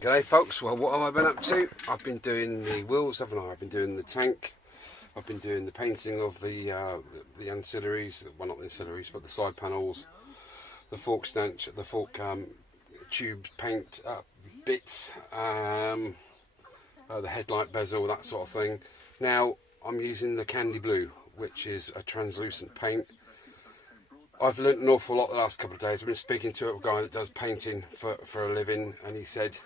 G'day folks, well what have I been up to? I've been doing the wheels, haven't I? I've been doing the tank, I've been doing the painting of the ancillaries, well not the ancillaries but the side panels, the fork stanch, the fork tube paint bits, the headlight bezel, that sort of thing. Now I'm using the candy blue, which is a translucent paint. I've learnt an awful lot the last couple of days. I've been speaking to a guy that does painting for a living, and he said,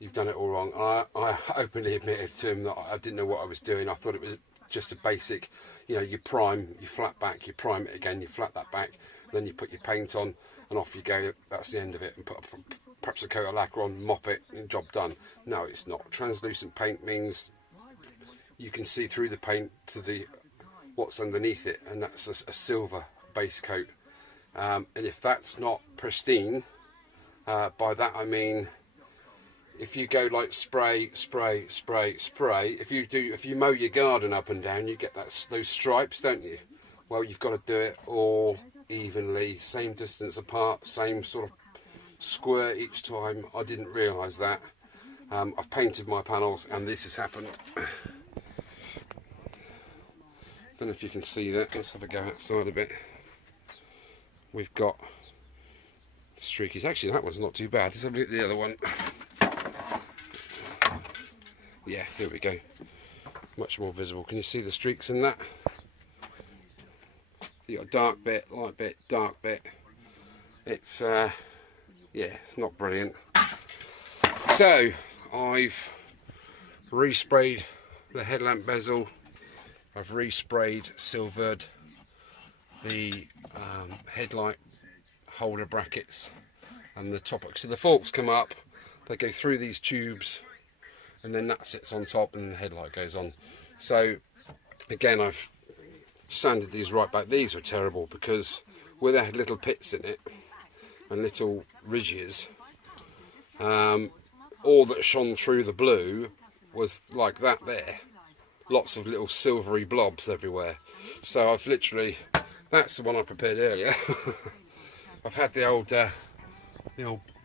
"You've done it all wrong." I openly admitted to him that I didn't know what I was doing. I thought it was just a basic, you know, you prime, you flat back, you prime it again, you flat that back, then you put your paint on, and off you go. That's the end of it. And put perhaps a coat of lacquer on, mop it, and job done. No, it's not. Translucent paint means you can see through the paint to the what's underneath it, and that's a silver base coat. And if that's not pristine, by that I mean, if you go like spray, spray, spray, spray, if you mow your garden up and down, you get those stripes, don't you? Well, you've got to do it all evenly, same distance apart, same sort of square each time. I didn't realise that. I've painted my panels and this has happened. Don't know if you can see that. Let's have a go outside a bit. We've got streakies. Actually, that one's not too bad. Let's have a look at the other one. Yeah, here we go. Much more visible. Can you see the streaks in that? You got a dark bit, light bit, dark bit. It's yeah, it's not brilliant. So I've resprayed the headlamp bezel. I've resprayed, silvered the headlight holder brackets and the top. So the forks come up, they go through these tubes, and then that sits on top and the headlight goes on. So again, I've sanded these right back. These were terrible because where they had little pits in it and little ridges, all that shone through the blue was like that there. Lots of little silvery blobs everywhere. So I've literally, that's the one I prepared earlier. I've had the old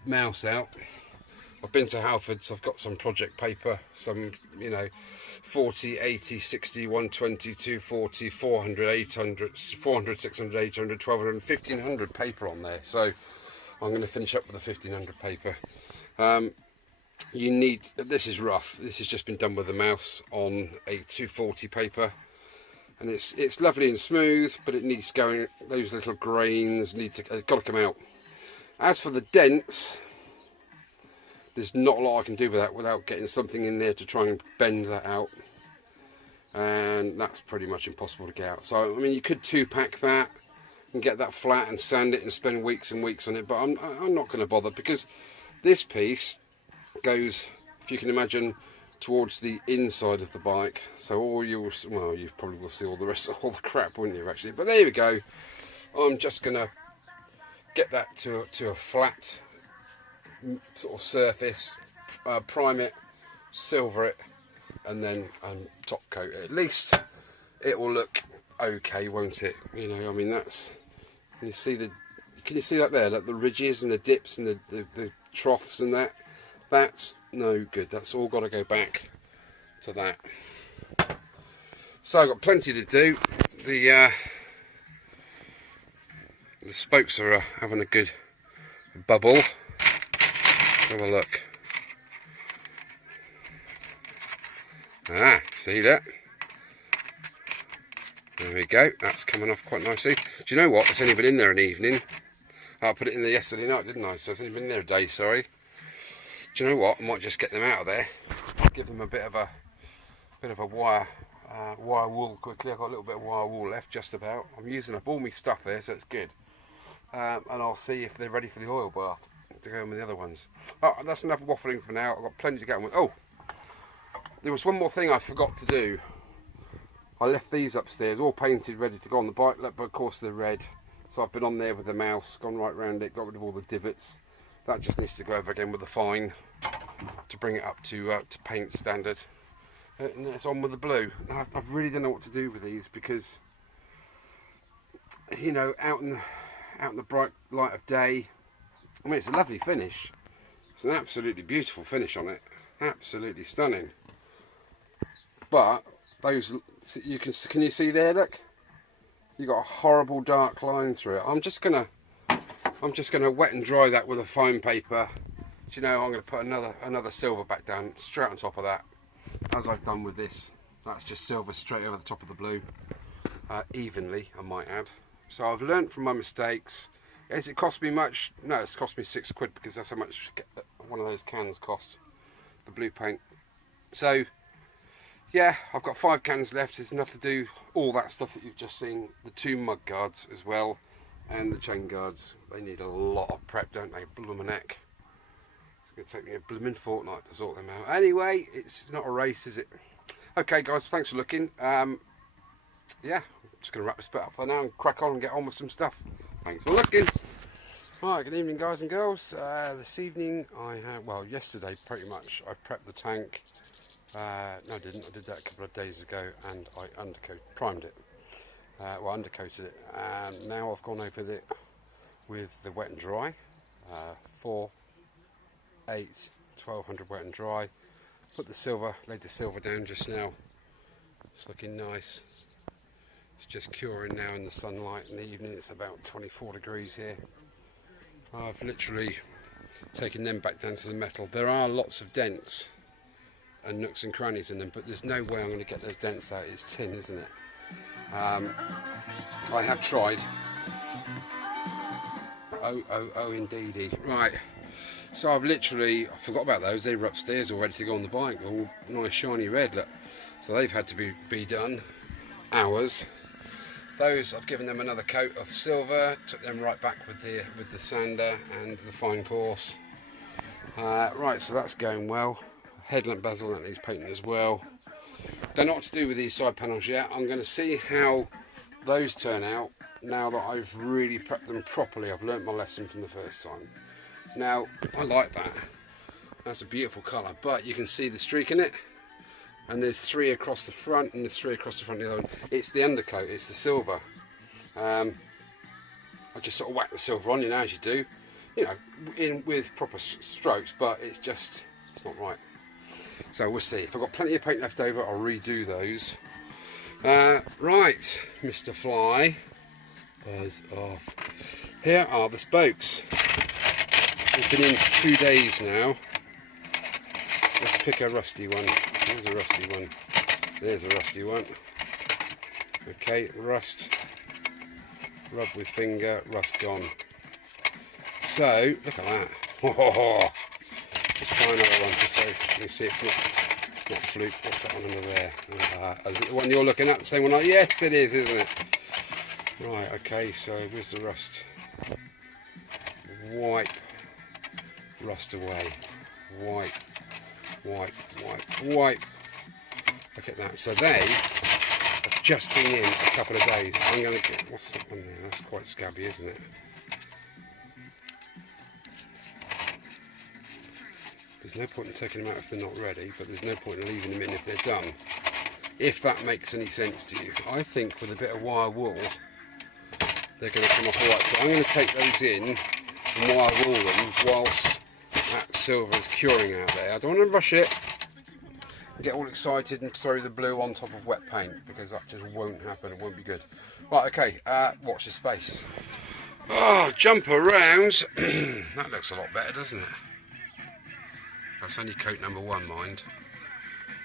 mouse out. I've been to Halfords, I've got some project paper, some, you know, 40, 80, 60, 120, 240, 400, 800, 400, 600, 800, 1200, 1500 paper on there. So I'm going to finish up with the 1500 paper. You need, this is rough, this has just been done with the mouse on a 240 paper. And it's lovely and smooth, but it needs going, those little grains need to, got to come out. As for the dents, there's not a lot I can do with that without getting something in there to try and bend that out, and that's pretty much impossible to get out. So I mean, you could 2-pack that and get that flat and sand it and spend weeks and weeks on it, but I'm not going to bother, because this piece goes, if you can imagine, towards the inside of the bike. So all you will, well, you probably will see all the rest of all the crap, wouldn't you, actually? But there you go. I'm just going to get that to a flat sort of surface, prime it, silver it, and then top coat it. At least it will look okay, won't it? You know, I mean, that's, can you see that there, like the ridges and the dips and the troughs and that? That's no good. That's all got to go back to that. So I've got plenty to do. The spokes are having a good bubble. Have a look. See that? There we go. That's coming off quite nicely. Do you know what? It's only been in there an evening. I put it in there yesterday night, didn't I? So it's only been in there a day, sorry. Do you know what? I might just get them out of there. Give them a bit of a wire wool quickly. I've got a little bit of wire wool left, just about. I'm using up all my stuff here, so it's good. And I'll see if they're ready for the oil bath to go in with the other ones. Oh, that's enough waffling for now. I've got plenty to get on with. Oh, there was one more thing I forgot to do. I left these upstairs all painted, ready to go on the bike, but of course they're red. So I've been on there with the mouse, gone right round it, got rid of all the divots. That just needs to go over again with the fine to bring it up to paint standard. And it's on with the blue. I really don't know what to do with these, because, you know, out in the bright light of day, I mean, it's a lovely finish. It's an absolutely beautiful finish on it, absolutely stunning. But those, can you see there? Look, you got a horrible dark line through it. I'm just gonna wet and dry that with a fine paper. Do you know, I'm gonna put another silver back down straight on top of that, as I've done with this. That's just silver straight over the top of the blue, evenly, I might add. So I've learnt from my mistakes. Has it cost me much? No, it's cost me £6 because that's how much one of those cans cost, the blue paint. So yeah, I've got 5 cans left. It's enough to do all that stuff that you've just seen. The 2 mud guards as well, and the chain guards. They need a lot of prep, don't they? Bloomin' heck. It's going to take me a blooming fortnight to sort them out. Anyway, it's not a race, is it? Okay guys, thanks for looking. Yeah, I'm just going to wrap this bit up for now and crack on and get on with some stuff. Thanks for looking. Right, good evening guys and girls. This evening I had, well yesterday pretty much, I prepped the tank. No I didn't, I did that a couple of days ago and I primed it. Well, undercoated it, and now I've gone over it with the wet and dry. 4, 8, 1200 wet and dry. Put the silver, laid the silver down just now. It's looking nice. It's just curing now in the sunlight in the evening. It's about 24 degrees here. I've literally taken them back down to the metal. There are lots of dents and nooks and crannies in them, but there's no way I'm going to get those dents out. It's tin, isn't it? I have tried. Oh indeedy. Right, so I forgot about those. They were upstairs all ready to go on the bike, all nice shiny red, look. So they've had to be done. Hours. Those, I've given them another coat of silver, took them right back with the sander and the fine course. Right, so that's going well. Headlamp bezel, that needs painting as well. Don't know what to do with these side panels yet. I'm going to see how those turn out now that I've really prepped them properly. I've learnt my lesson from the first time. Now, I like that. That's a beautiful colour, but you can see the streak in it. And there's 3 across the front and there's 3 across the front of the other one. It's the undercoat, it's the silver. I just sort of whack the silver on, you know, as you do. You know, with proper strokes, but it's not right. So we'll see. If I've got plenty of paint left over, I'll redo those. Right, Mr. Fly, buzz off. Here are the spokes. We've been in 2 days now. Let's pick a rusty one. There's a rusty one. There's a rusty one. Okay, rust. Rub with finger, rust gone. So, look at that. Let's try another one just so you can see it's not fluke. What's that one under there? Is it the one you're looking at? The same one? Yes, it is, isn't it? Right, okay, so where's the rust? Wipe rust away. Wipe, wipe, wipe, wipe. Look at that. So they have just been in a couple of days. I'm going to get, what's that one there? That's quite scabby, isn't it? There's no point in taking them out if they're not ready, but there's no point in leaving them in if they're done. If that makes any sense to you. I think with a bit of wire wool, they're going to come off alright. So I'm going to take those in and wire wool them whilst that silver is curing out there. I don't want to rush it and get all excited and throw the blue on top of wet paint, because that just won't happen. It won't be good. Right, okay, watch the space. Oh, jump around. That looks a lot better, doesn't it? That's only coat number 1, mind.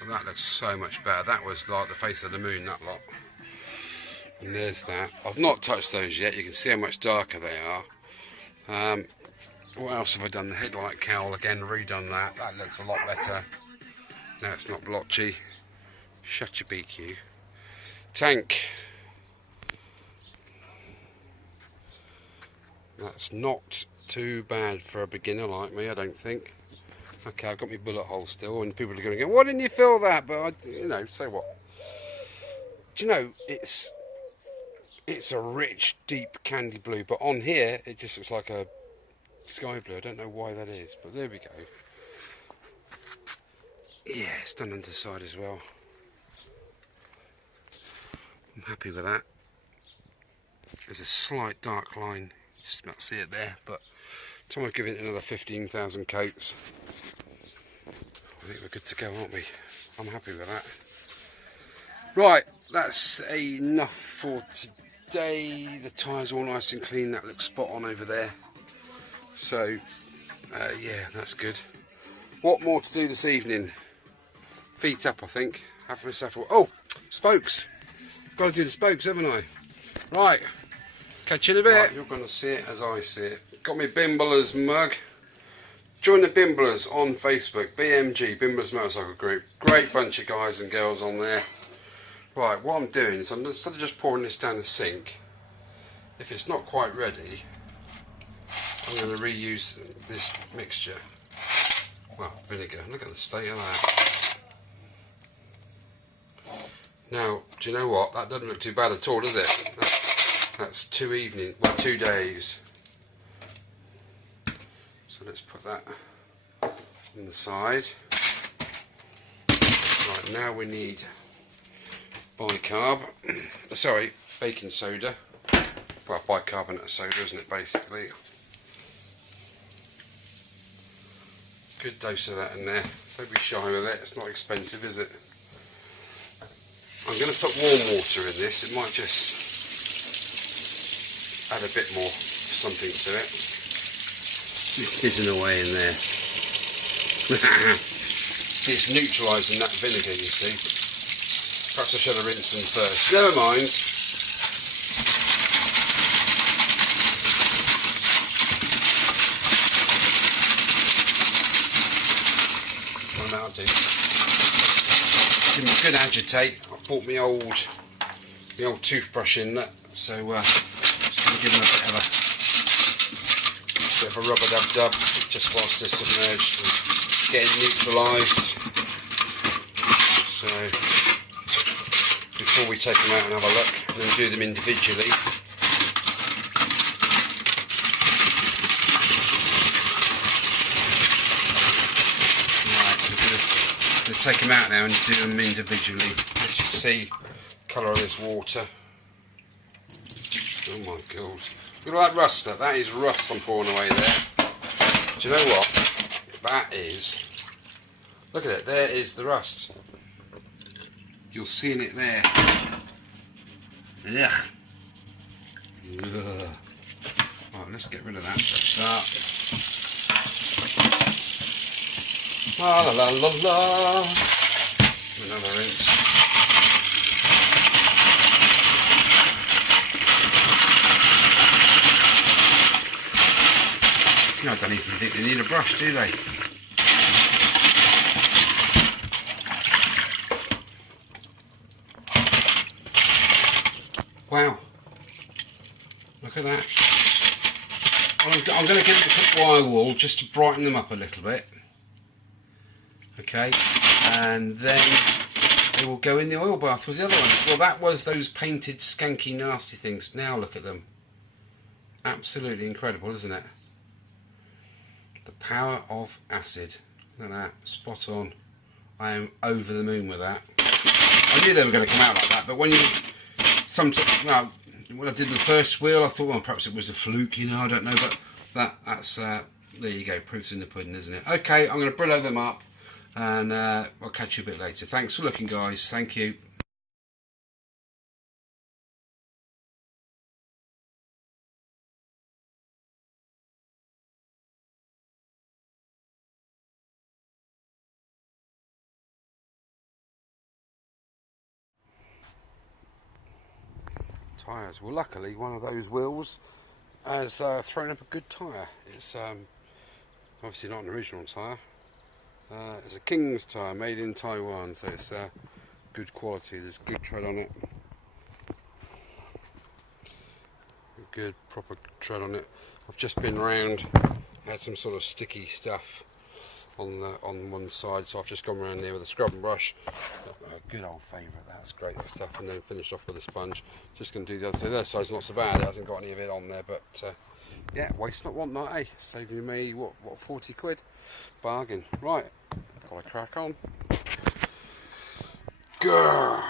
And that looks so much better. That was like the face of the moon, that lot. And there's that. I've not touched those yet. You can see how much darker they are. What else have I done? The headlight cowl again, redone that. That looks a lot better. Now it's not blotchy. Shut your beak, you. Tank. That's not too bad for a beginner like me, I don't think. Okay, I've got my bullet hole still, and people are going to go, why didn't you fill that? But I, you know, so what? Do you know, it's a rich, deep candy blue, but on here it just looks like a sky blue. I don't know why that is, but there we go. Yeah, it's done underside as well. I'm happy with that. There's a slight dark line, just about see it there, but Time I'll give it another 15,000 coats. I think we're good to go, aren't we? I'm happy with that. Right, that's enough for today. The tyres are all nice and clean. That looks spot on over there. So, yeah, that's good. What more to do this evening? Feet up, I think. Have myself a... Oh, spokes. I've got to do the spokes, haven't I? Right. Catch you in a bit. Right, you're going to see it as I see it. Got me Bimblers mug. Join the Bimblers on Facebook. BMG, Bimblers Motorcycle Group. Great bunch of guys and girls on there. Right, what I'm doing is, instead of just pouring this down the sink, if it's not quite ready, I'm going to reuse this mixture. Well, vinegar. Look at the state of that. Now, do you know what? That doesn't look too bad at all, does it? That's 2 evenings, well, 2 days. So let's put that on the side. Right, now we need bicarb. Sorry, baking soda. Well, bicarbonate of soda, isn't it, basically? Good dose of that in there. Don't be shy with it. It's not expensive, is it? I'm going to put warm water in this. It might just add a bit more something to it. It's fizzing away in there. It's neutralising that vinegar, you see. Perhaps I should have rinsed them first. Never mind. Well, that'll do. Give them a good agitate. I've bought my old toothbrush in that, so just going to give them a bit of a rubber dub dub just whilst they're submerged and getting neutralised. So before we take them out and have a look, and then do them individually. Right, we're going to take them out now and do them individually. Let's just see the colour of this water. Oh my god. Look at that rust. That is rust I'm pouring away there. Do you know what? That is... Look at it. There is the rust. You're seeing it there. Ugh. Ugh. Right, let's get rid of that. Start. La la la la la. Another rinse. I don't even think they need a brush, do they? Wow. Look at that. I'm going to give it a quick wire wool just to brighten them up a little bit. Okay. And then they will go in the oil bath with the other ones. Well, that was those painted, skanky, nasty things. Now look at them. Absolutely incredible, isn't it? The power of acid. Look at that, spot on. I am over the moon with that. I knew they were going to come out like that, but when when I did the first wheel, I thought, well, perhaps it was a fluke, you know, I don't know, but that's there you go, proof's in the pudding, isn't it? Okay, I'm going to brillo them up, and I'll catch you a bit later. Thanks for looking, guys. Thank you. Tyres. Well, luckily one of those wheels has thrown up a good tyre. It's obviously not an original tyre. It's a King's tyre made in Taiwan, so it's good quality. There's good tread on it. Good proper tread on it. I've just been round, had some sort of sticky stuff on one side, so I've just gone around there with a scrubbing brush. A good old favourite, that's great stuff, and then finish off with a sponge. Just going to do the other side. The other side's not so bad, it hasn't got any of it on there, but yeah, waste not, want not, eh? Saving me, what 40 quid? Bargain. Right, gotta crack on. Grr.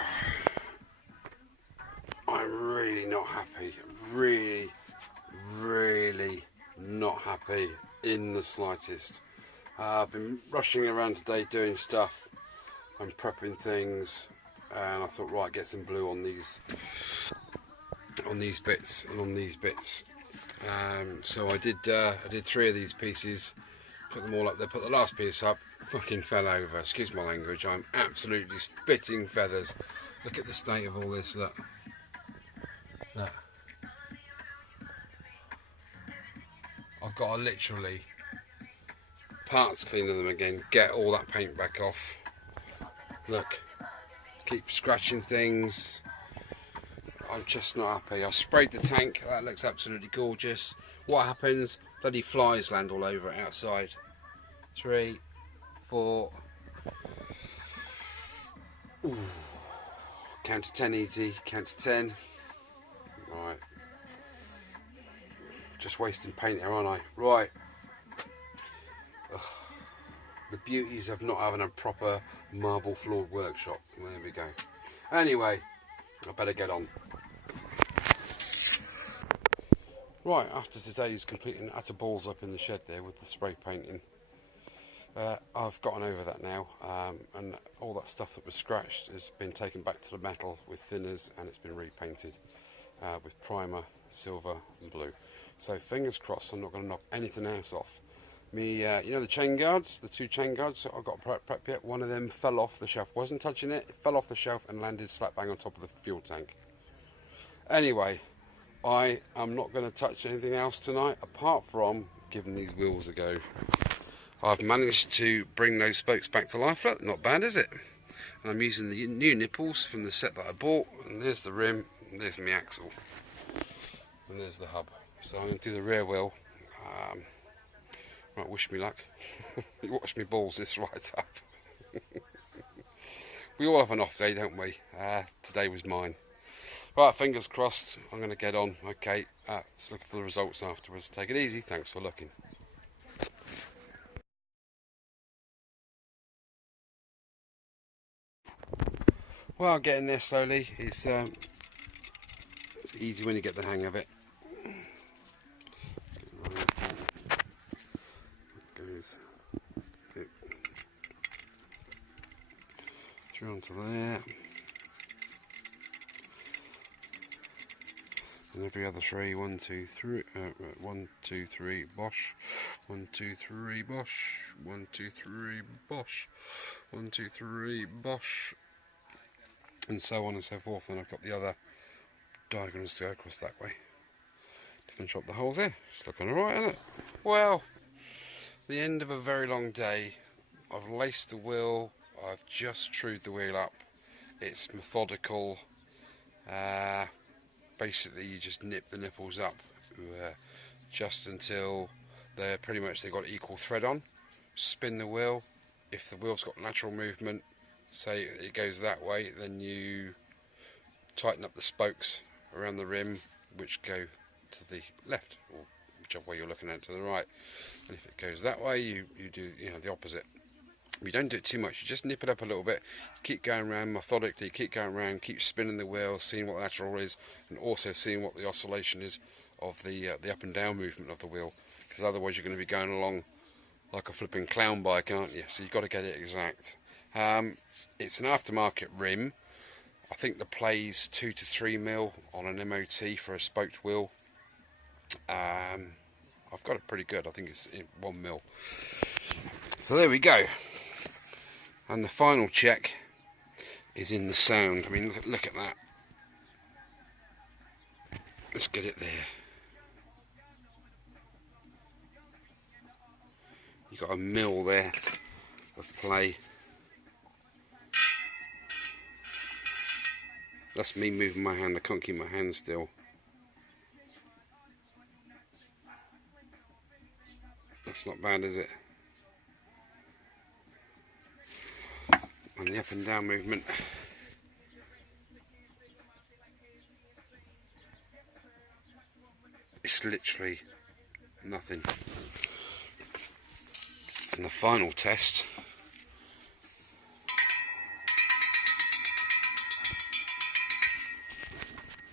I'm really not happy. Really not happy happy in the slightest. I've been rushing around today doing stuff and prepping things, and I thought, right, get some blue on these bits and on these bits. So I did 3 of these pieces, put them all up there, put the last piece up, fucking fell over, excuse my language, I'm absolutely spitting feathers. Look at the state of all this, look. I've got to literally parts cleaner them again, get all that paint back off. Look, keep scratching things. I'm just not happy. I sprayed the tank, that looks absolutely gorgeous. What happens? Bloody flies land all over it outside. 3, 4. Ooh. Count to 10 easy, count to 10. Right. Just wasting paint here, aren't I? Right. Ugh. The beauties of not having a proper marble floored workshop. There we go. Anyway, I better get on. Right, after today's complete and utter balls up in the shed there with the spray painting, I've gotten over that now, and all that stuff that was scratched has been taken back to the metal with thinners, and it's been repainted with primer, silver and blue. So fingers crossed I'm not going to knock anything else off. You know the chain guards, the 2 chain guards that I've got prep yet, one of them fell off the shelf, wasn't touching it, it fell off the shelf and landed slap bang on top of the fuel tank. Anyway, I am not going to touch anything else tonight apart from giving these wheels a go. I've managed to bring those spokes back to life, look, not bad is it? And I'm using the new nipples from the set that I bought, and there's the rim, and there's my axle, and there's the hub. So I'm going to do the rear wheel. Right, wish me luck. You watch me balls this right up. We all have an off day, don't we? Today was mine. Right, fingers crossed, I'm going to get on. Okay, let's look for the results afterwards. Take it easy, thanks for looking. Well, getting there slowly. It's easy when you get the hang of it. Goes through onto there. And every other 3, 1, 2, 3, 1, 2, 3, bosh, 1, 2, 3, bosh, 1, 2, 3, bosh, 1, 2, 3, bosh, and so on and so forth. And I've got the other diagrams to go across that way to finish up the holes there. It's looking alright, isn't it? Well, the end of a very long day. I've laced the wheel, I've just trued the wheel up. It's methodical. Basically you just nip the nipples up just until they've got equal thread on. Spin the wheel. If the wheel's got natural movement, say it goes that way, then you tighten up the spokes around the rim, which go to the left, or whichever way you're looking at, to the right. And if it goes that way, you do the opposite. You don't do it too much, you just nip it up a little bit, keep going around methodically, keep going around, keep spinning the wheel, seeing what the natural is, and also seeing what the oscillation is of the up and down movement of the wheel, because otherwise you're going to be going along like a flipping clown bike, aren't you? So you've got to get it exact. It's an aftermarket rim. I think the play's 2 to 3 mil on an MOT for a spoked wheel. I've got it pretty good, I think it's 1 mil. So there we go. And the final check is in the sound. I mean, look at that. Let's get it there. You've got a mil there of play. That's me moving my hand. I can't keep my hand still. That's not bad, is it? And the up and down movement. It's literally nothing. And the final test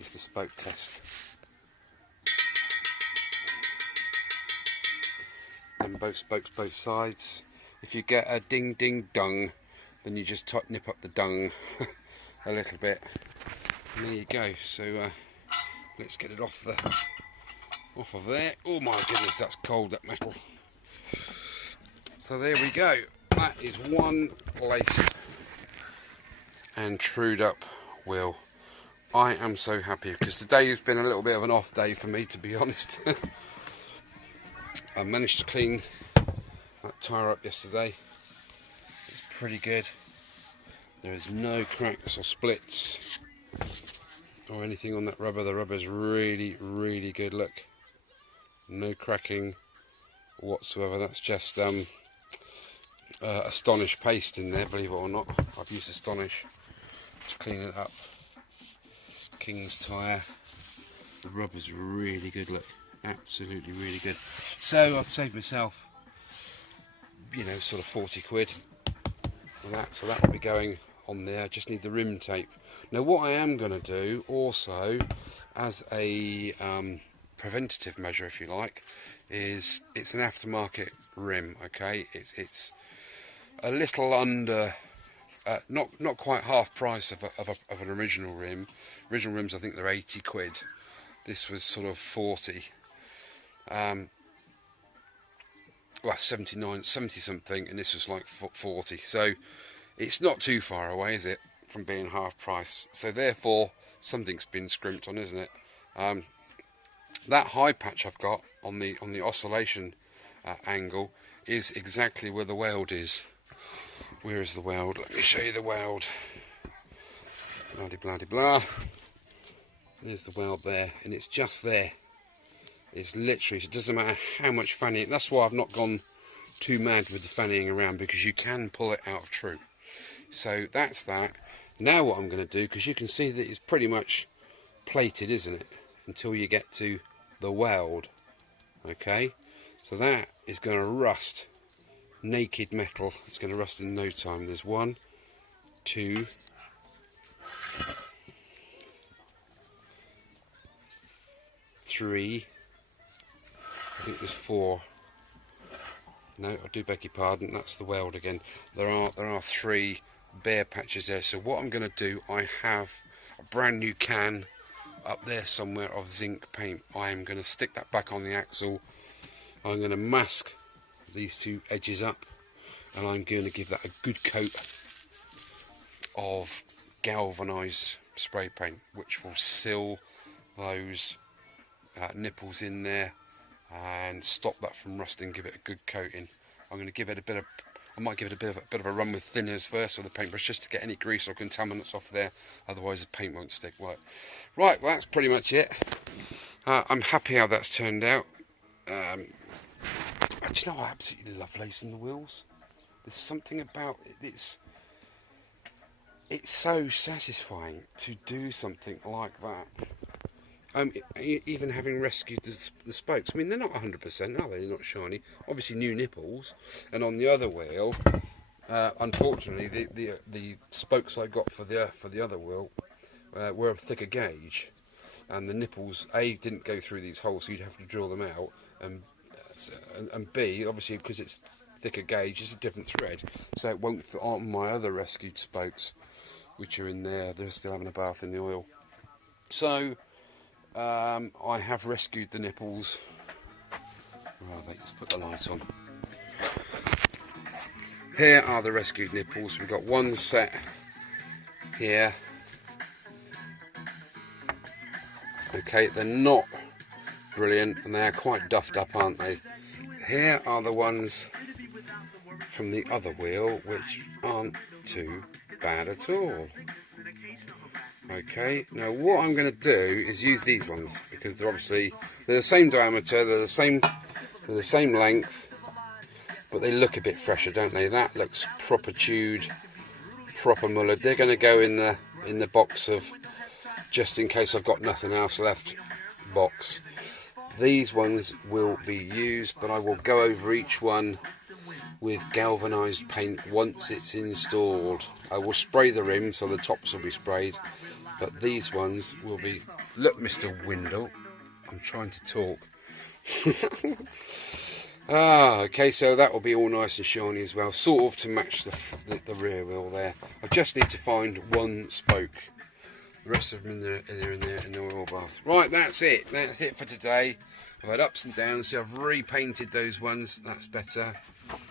is the spoke test. both spokes, both sides. If you get a ding ding dung, then you just nip up the dung a little bit. And there you go. So let's get it off of there. Oh my goodness, that's cold, that metal. So there we go. That is one laced and trued up wheel. I am so happy because today has been a little bit of an off day for me, to be honest. I managed to clean that tyre up yesterday. It's pretty good. There is no cracks or splits or anything on that rubber. The rubber is really, really good. Look, no cracking whatsoever. That's just Astonish paste in there, believe it or not. I've used Astonish to clean it up. King's tyre. The rubber's really good. Look, absolutely really good. So I've saved myself, you know, sort of 40 quid for that. So that will be going on there. I just need the rim tape. Now what I am going to do also, as a preventative measure if you like, is it's an aftermarket rim. Okay, it's a little under, not quite half price of an original rim. Original rims, I think they're 80 quid. This was sort of 40. Well, 70 something, and this was like 40. So it's not too far away, is it, from being half price? So therefore, something's been scrimped on, isn't it? That high patch I've got on the oscillation angle is exactly where the weld is. Where is the weld? Let me show you the weld. Blah de blah de blah. There's the weld there, and it's just there. It's literally, it doesn't matter how much fanning. That's why I've not gone too mad with the fanning around, because you can pull it out of true. So that's that. Now what I'm going to do, because you can see that it's pretty much plated, isn't it, until you get to the weld. Okay, so that is going to rust. Naked metal, it's going to rust in no time. There's 1, 2, 3, I think there's 4. No, I do beg your pardon, that's the weld again. There are 3 bare patches there. So what I'm going to do, I have a brand new can up there somewhere of zinc paint. I am going to stick that back on the axle. I'm going to mask these 2 edges up, and I'm going to give that a good coat of galvanised spray paint, which will seal those nipples in there and stop that from rusting. Give it a good coating. I'm going to give it a bit of, I might give it a bit of a run with thinners first with the paintbrush, just to get any grease or contaminants off there, otherwise the paint won't stick. Right, well, that's pretty much it. I'm happy how that's turned out. Do you know, I absolutely love lacing the wheels. There's something about it, it's so satisfying to do something like that. Even having rescued the spokes. I mean, they're not 100%, are they? They're not shiny. Obviously new nipples. And on the other wheel, unfortunately, the spokes I got for the other wheel were a thicker gauge, and the nipples didn't go through these holes, so you'd have to drill them out, and B, obviously because it's thicker gauge, it's a different thread, so it won't fit on my other rescued spokes, which are in there. They're still having a bath in the oil. So I have rescued the nipples. Right, let's put the light on. Here are the rescued nipples. We've got one set here. Okay, they're not brilliant, and they're quite duffed up, aren't they? Here are the ones from the other wheel, which aren't too bad at all. Okay, now what I'm going to do is use these ones, because they're the same diameter, they're the same length, but they look a bit fresher, don't they? That looks proper chewed, proper mullered. They're going to go in the box of, just in case I've got nothing else left, box. These ones will be used, but I will go over each one with galvanised paint once it's installed. I will spray the rim, so the tops will be sprayed, but these ones will be... Look, Mr. Windle, I'm trying to talk. Okay, so that will be all nice and shiny as well, sort of to match the rear wheel there. I just need to find one spoke. The rest of them in the oil bath. Right, that's it. That's it for today. I've had ups and downs. See, I've repainted those ones. That's better.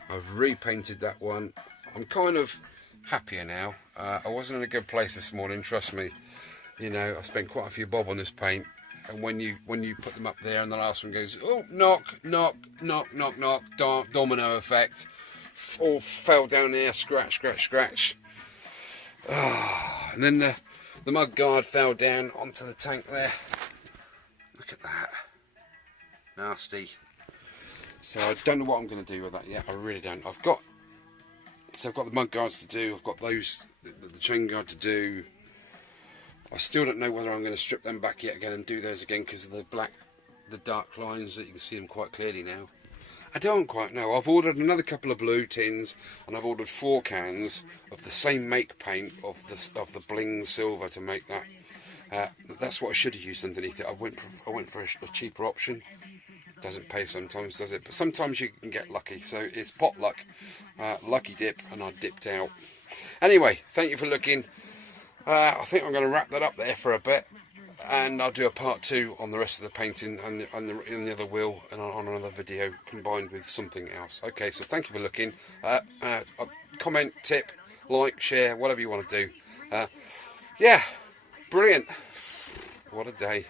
I've repainted that one. I'm kind of happier now. I wasn't in a good place this morning, trust me. You know, I spent quite a few bob on this paint. And when you put them up there and the last one goes, oh, knock, knock, knock, knock, knock, domino effect. All fell down there, scratch, scratch, scratch. And then the mud guard fell down onto the tank there. Look at that. Nasty. So I don't know what I'm going to do with that yet. I really don't. I've got the mud guards to do. I've got those, the chain guard to do. I still don't know whether I'm going to strip them back yet again and do those again because of the dark lines that you can see them quite clearly now. I don't quite know. I've ordered another couple of blue tins and I've ordered 4 cans of the same make paint of the bling silver to make that. That's what I should have used underneath it. I went for a cheaper option. Doesn't pay sometimes, does it? But sometimes you can get lucky. So it's pot luck, lucky dip, and I dipped out. Anyway, thank you for looking. I think I'm going to wrap that up there for a bit, and I'll do a part 2 on the rest of the painting and the other wheel and on another video combined with something else. Okay, so thank you for looking. Comment, tip, like, share, whatever you want to do. Yeah, brilliant. What a day.